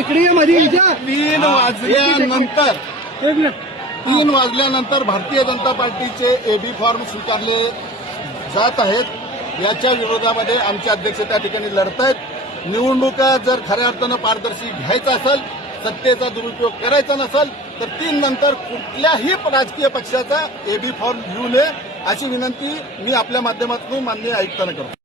इकडे ये मध्ये विचार. 3 वाजल्यानंतर भारतीय जनता पार्टीचे एबी फॉर्म स्वीकारले जात आहेत. याच्या विरोधामध्ये आमचे अध्यक्ष त्या ठिकाणी लढतायत. निवडणुका जर खऱ्या अर्थानं पारदर्शी घ्यायचा असेल, सत्तेचा दुरुपयोग करायचा नसेल तर 3 नंतर कुठल्याही राजकीय पक्षाचा एबी फॉर्म घेऊ नये अशी विनंती मी आपल्या माध्यमातून माननीय आयुक्तांना करतो.